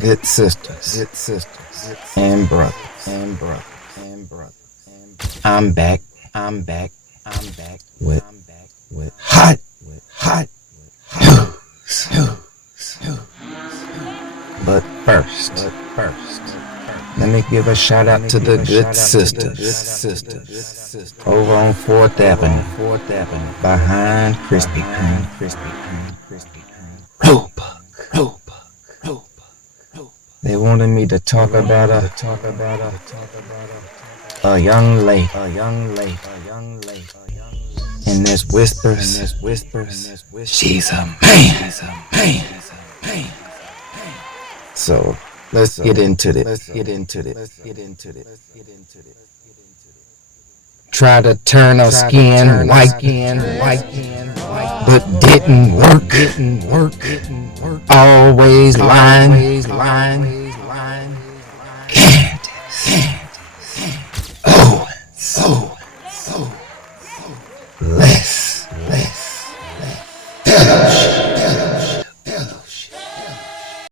Good sisters, and brothers, I'm back, I'm back, I'm back with hot news. But first, let me give a shout out to the good sisters over on 4th Avenue, behind Krispy Kreme. They wanted me to talk about a young lady, and there's whispers, she's a man. So let's get into it. Try to turn her skin white, but didn't work. Always lying.